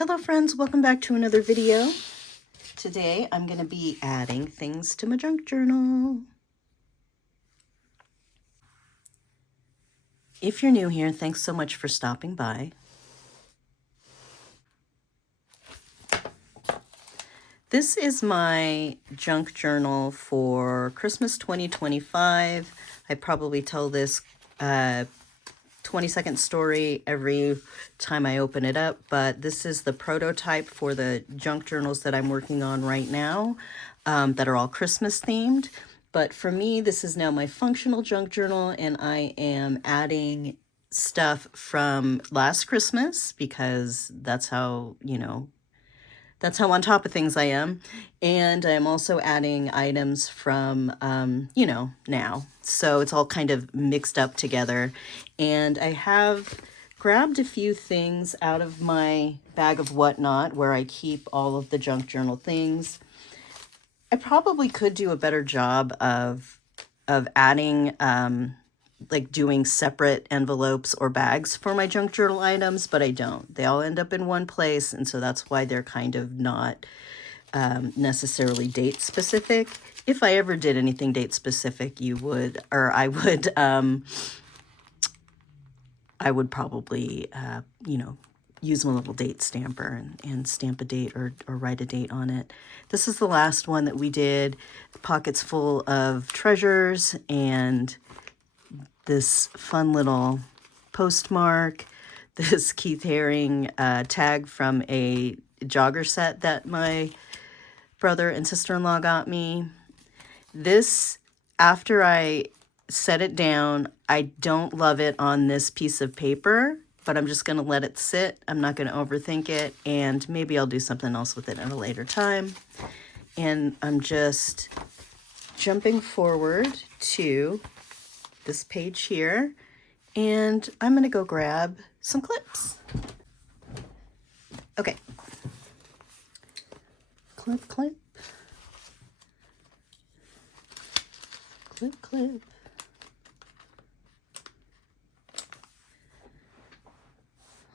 Hello friends, welcome back to another video. Today I'm going to be adding things to my junk journal. If you're new here, thanks so much for stopping by. This is my junk journal for Christmas 2025. I probably tell this 20-second story every time I open it up, but this is the prototype for the junk journals that I'm working on right now that are all Christmas themed. But for me, this is now my functional junk journal, and I am adding stuff from last Christmas because that's how, that's how on top of things I am. And I'm also adding items from, now. So it's all kind of mixed up together. And I have grabbed a few things out of my bag of whatnot where I keep all of the junk journal things. I probably could do a better job of adding like doing separate envelopes or bags for my junk journal items, but I don't. They all end up in one place, and so that's why they're kind of not necessarily date specific. If I ever did anything date specific, I would probably use my little date stamper and stamp a date or write a date on it. This is the last one that we did. Pockets full of treasures and this fun little postmark, this Keith Haring tag from a jogger set that my brother and sister-in-law got me. This, after I set it down, I don't love it on this piece of paper, but I'm just going to let it sit. I'm not going to overthink it, and maybe I'll do something else with it at a later time. And I'm just jumping forward to this page here, and I'm going to go grab some clips. Okay. Clip, clip. Clip, clip.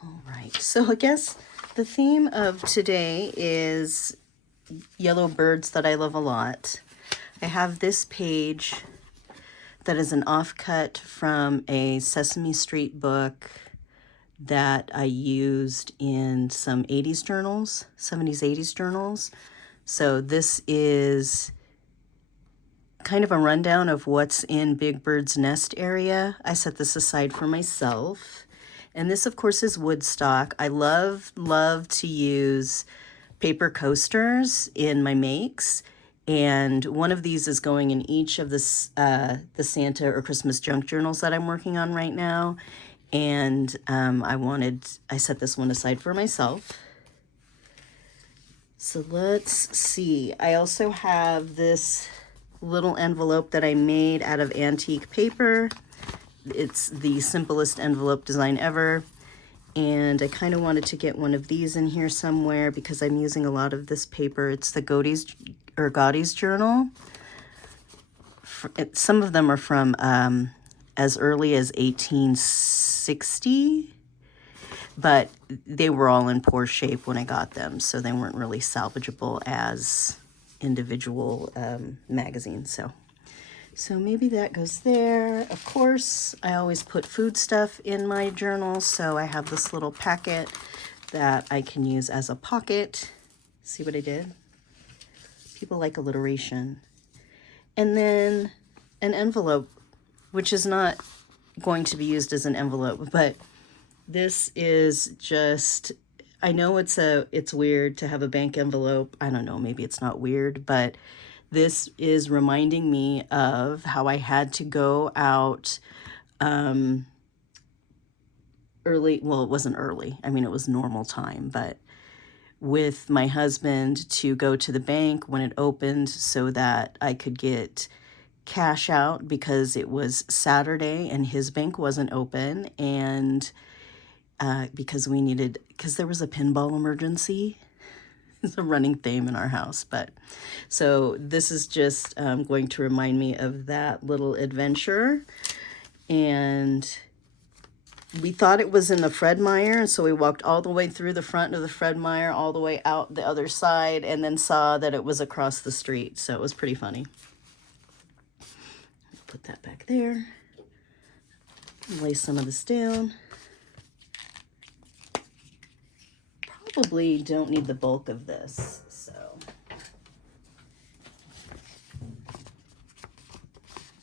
All right, so I guess the theme of today is yellow birds that I love a lot. I have this page that is an offcut from a Sesame Street book that I used in some 80s journals, 70s, 80s journals. So this is kind of a rundown of what's in Big Bird's nest area. I set this aside for myself. And this, of course, is Woodstock. I love to use paper coasters in my makes. And one of these is going in each of the Santa or Christmas junk journals that I'm working on right now. And I set this one aside for myself. So let's see. I also have this little envelope that I made out of antique paper. It's the simplest envelope design ever. And I kind of wanted to get one of these in here somewhere because I'm using a lot of this paper. It's the Gaudí's journal. Some of them are from as early as 1860, but they were all in poor shape when I got them, so they weren't really salvageable as individual magazines. So maybe that goes there. Of course, I always put food stuff in my journal, so I have this little packet that I can use as a pocket. See what I did? People like alliteration. And then an envelope, which is not going to be used as an envelope, but this is just, I know it's weird to have a bank envelope. I don't know, maybe it's not weird, but this is reminding me of how I had to go out early. Well, it wasn't early. I mean, it was normal time, but with my husband to go to the bank when it opened so that I could get cash out because it was Saturday and his bank wasn't open, and because there was a pinball emergency. It's a running theme in our house, but so this is just going to remind me of that little adventure. And we thought it was in the Fred Meyer, and so we walked all the way through the front of the Fred Meyer, all the way out the other side, and then saw that it was across the street. So it was pretty funny. Put that back there. Lay some of this down. Probably don't need the bulk of this, so.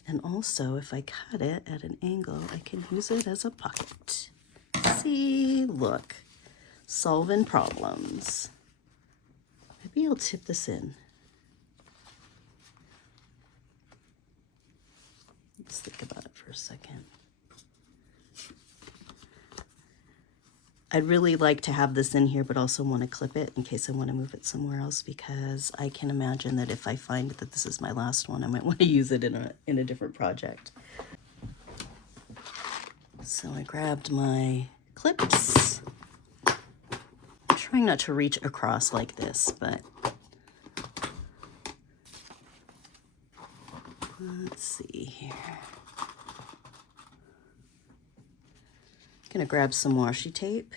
And also, if I cut it at an angle, I can use it as a pocket. See, look, solving problems. Maybe I'll tip this in. Let's think about it for a second. I'd really like to have this in here, but also want to clip it in case I want to move it somewhere else, because I can imagine that if I find that this is my last one, I might want to use it in a different project. So I grabbed my clips. I'm trying not to reach across like this, but let's see here. Gonna grab some washi tape.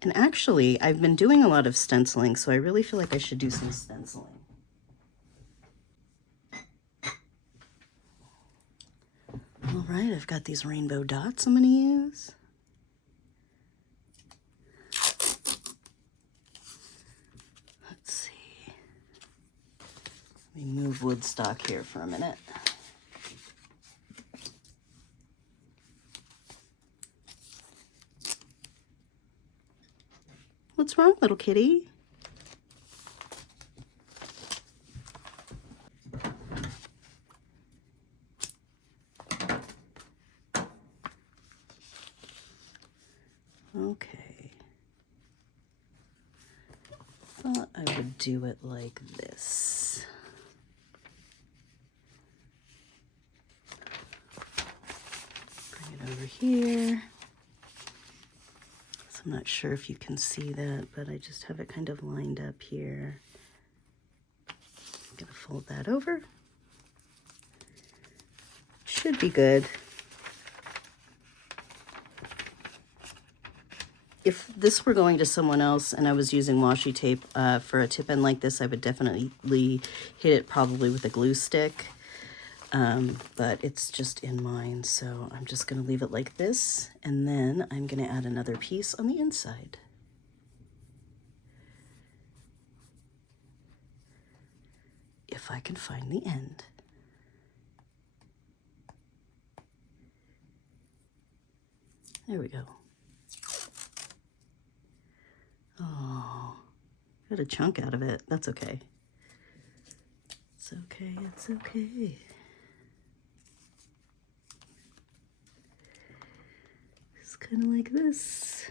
And actually, I've been doing a lot of stenciling, so I really feel like I should do some stenciling. All right, I've got these rainbow dots I'm gonna use. Let's see. Let me move Woodstock here for a minute. What's wrong, little kitty? Okay. Thought I would do it like this. Bring it over here. I'm not sure if you can see that, but I just have it kind of lined up here. I'm gonna fold that over. Should be good. If this were going to someone else and I was using washi tape for a tip end like this, I would definitely hit it probably with a glue stick. But it's just in mine, so I'm just going to leave it like this, and then I'm going to add another piece on the inside. If I can find the end. There we go. Oh, got a chunk out of it. That's okay. It's okay, it's okay. Kind of like this.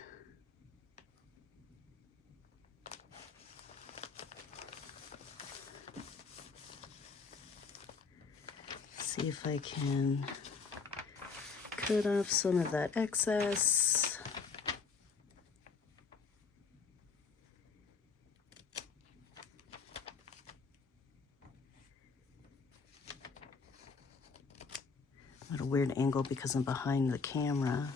See if I can cut off some of that excess. I'm at a weird angle because I'm behind the camera.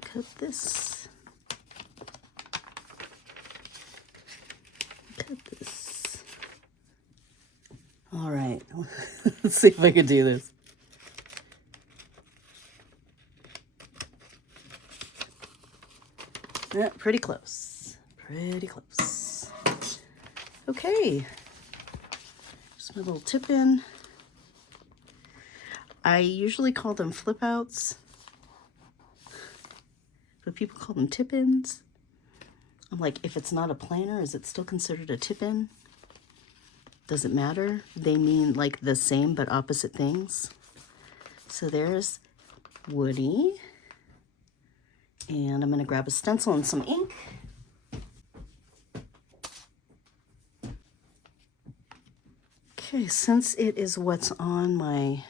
Cut this. Cut this. All right, let's see if I can do this. Yeah, pretty close. Pretty close. Okay. Just my little tip in. I usually call them flip outs, but people call them tip-ins. I'm like, if it's not a planner, is it still considered a tip-in? Does it matter? They mean like the same but opposite things. So there's Woody. And I'm going to grab a stencil and some ink. Okay, since it is what's on my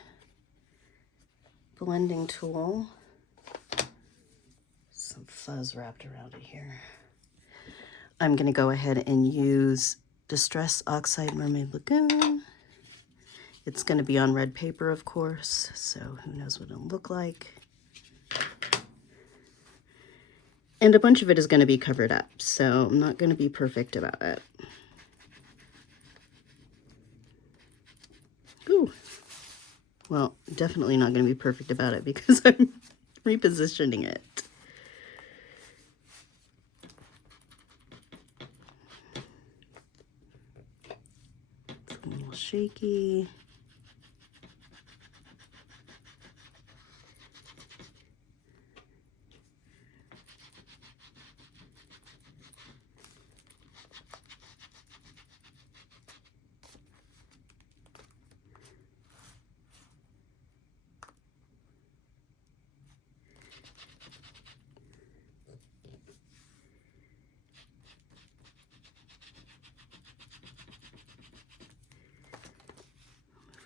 blending tool, fuzz wrapped around it here. I'm going to go ahead and use Distress Oxide Mermaid Lagoon. It's going to be on red paper, of course, so who knows what it'll look like. And a bunch of it is going to be covered up, so I'm not going to be perfect about it. Ooh. Well, definitely not going to be perfect about it because I'm repositioning it. It's a little shaky.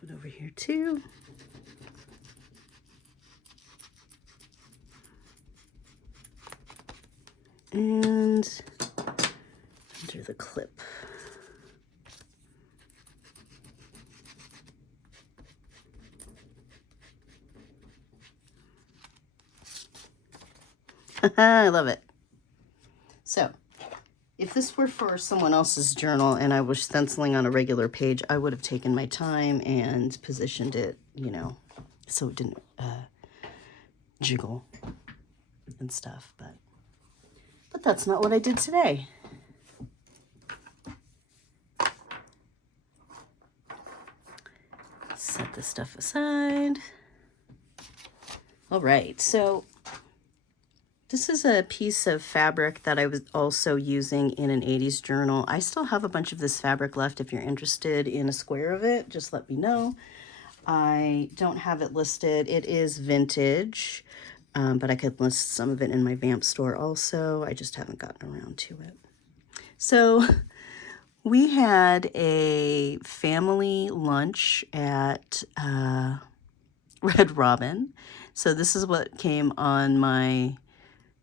Move it over here too. And under the clip. I love it. So, if this were for someone else's journal and I was stenciling on a regular page, I would have taken my time and positioned it, you know, so it didn't jiggle and stuff. But that's not what I did today. Set this stuff aside. All right, so this is a piece of fabric that I was also using in an 80s journal. I still have a bunch of this fabric left. If you're interested in a square of it, just let me know. I don't have it listed. It is vintage, but I could list some of it in my Vamp store also. I just haven't gotten around to it. So we had a family lunch at Red Robin. So this is what came on my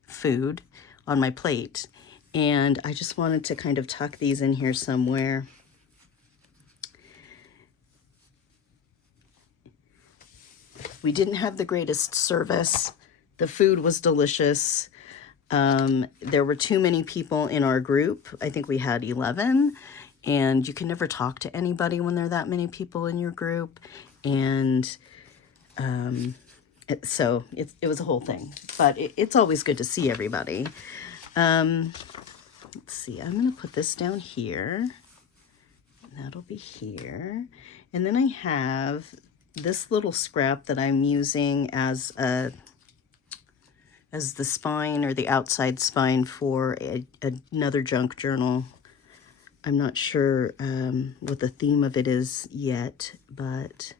food, on my plate. And I just wanted to kind of tuck these in here somewhere. We didn't have the greatest service. The food was delicious. There were too many people in our group. I think we had 11. And you can never talk to anybody when there are that many people in your group. And so it was a whole thing. But it's always good to see everybody. Let's see. I'm going to put this down here. That'll be here. And then I have this little scrap that I'm using as the spine or the outside spine for another junk journal. I'm not sure what the theme of it is yet, but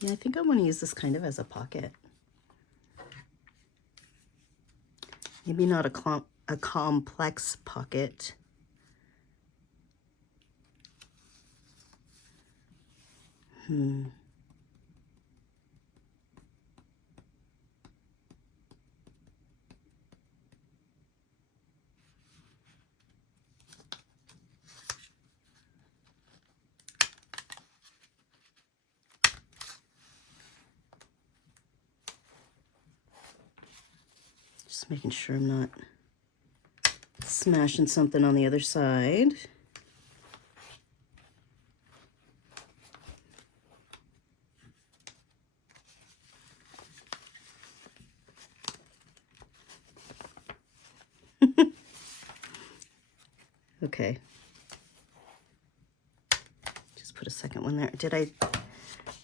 yeah, I think I want to use this kind of as a pocket. Maybe not a complex pocket. Just making sure I'm not smashing something on the other side. Okay. Just put a second one there. Did I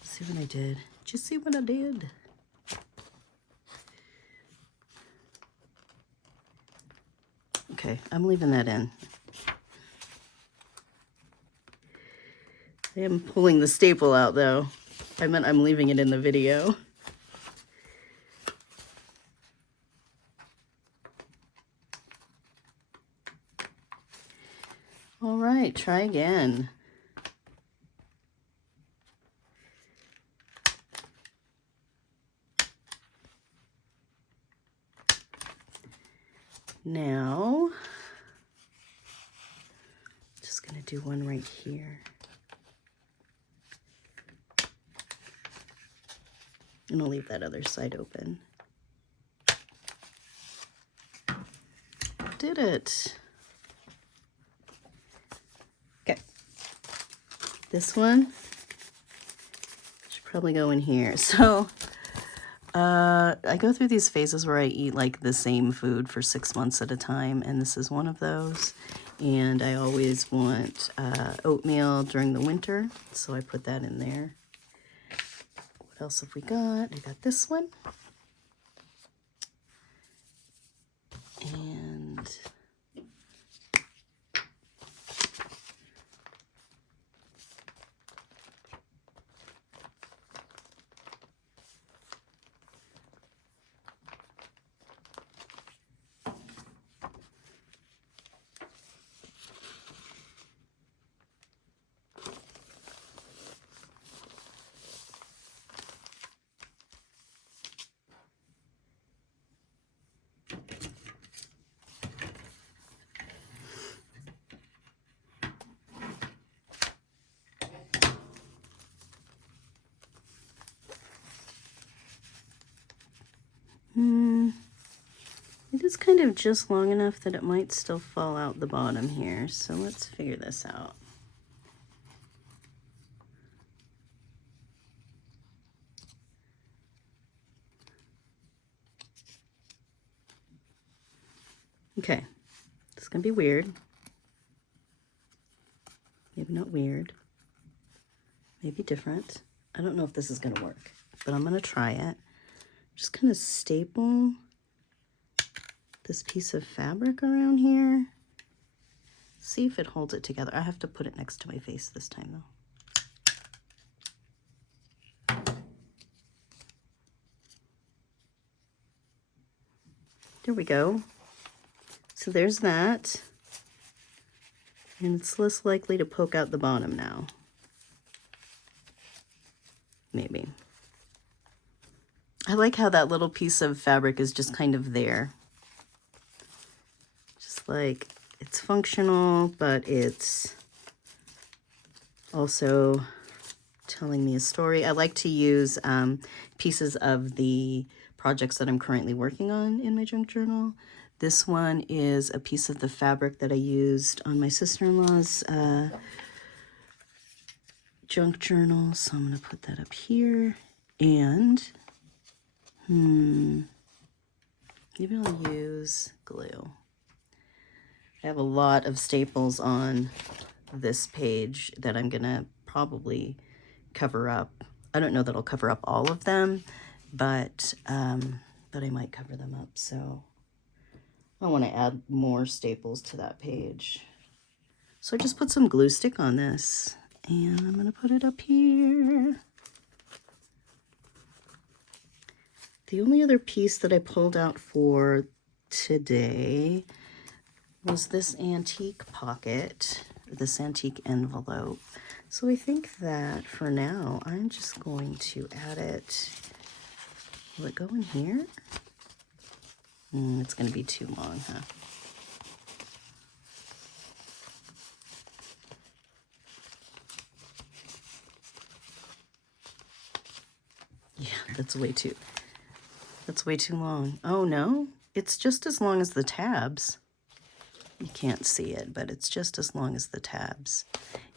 see what I did? Did you see what I did? Okay, I'm leaving that in. I am pulling the staple out though. I meant I'm leaving it in the video. All right, try again. Now, just gonna do one right here. And I'll leave that other side open. Did it. Okay. This one should probably go in here. So I go through these phases where I eat like the same food for 6 months at a time, and this is one of those. And I always want oatmeal during the winter, so I put that in there. What else have we got? I got this one. And it is kind of just long enough that it might still fall out the bottom here. So let's figure this out. Okay, it's gonna be weird. Maybe not weird. Maybe different. I don't know if this is gonna work, but I'm gonna try it. Just gonna staple this piece of fabric around here. See if it holds it together. I have to put it next to my face this time though. There we go. So there's that. And it's less likely to poke out the bottom now. Maybe. I like how that little piece of fabric is just kind of there. Just like it's functional, but it's also telling me a story. I like to use pieces of the projects that I'm currently working on in my junk journal. This one is a piece of the fabric that I used on my sister-in-law's junk journal. So I'm going to put that up here. And maybe I'll use glue. I have a lot of staples on this page that I'm going to probably cover up. I don't know that I'll cover up all of them, but I might cover them up. So I want to add more staples to that page. So I just put some glue stick on this, and I'm going to put it up here. The only other piece that I pulled out for today was this antique pocket, this antique envelope. So I think that for now, I'm just going to add it. Will it go in here? It's going to be too long, huh? Yeah, that's way too long. Oh no, it's just as long as the tabs. You can't see it, but it's just as long as the tabs.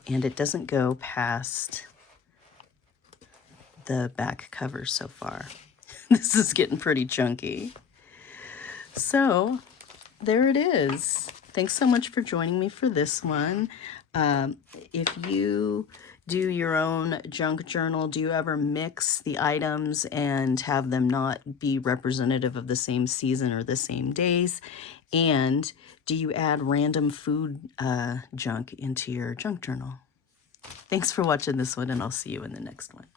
And it doesn't go past the back cover so far. This is getting pretty chunky. So there it is. Thanks so much for joining me for this one. If you do your own junk journal, do you ever mix the items and have them not be representative of the same season or the same days? And do you add random food junk into your junk journal? Thanks for watching this one, and I'll see you in the next one.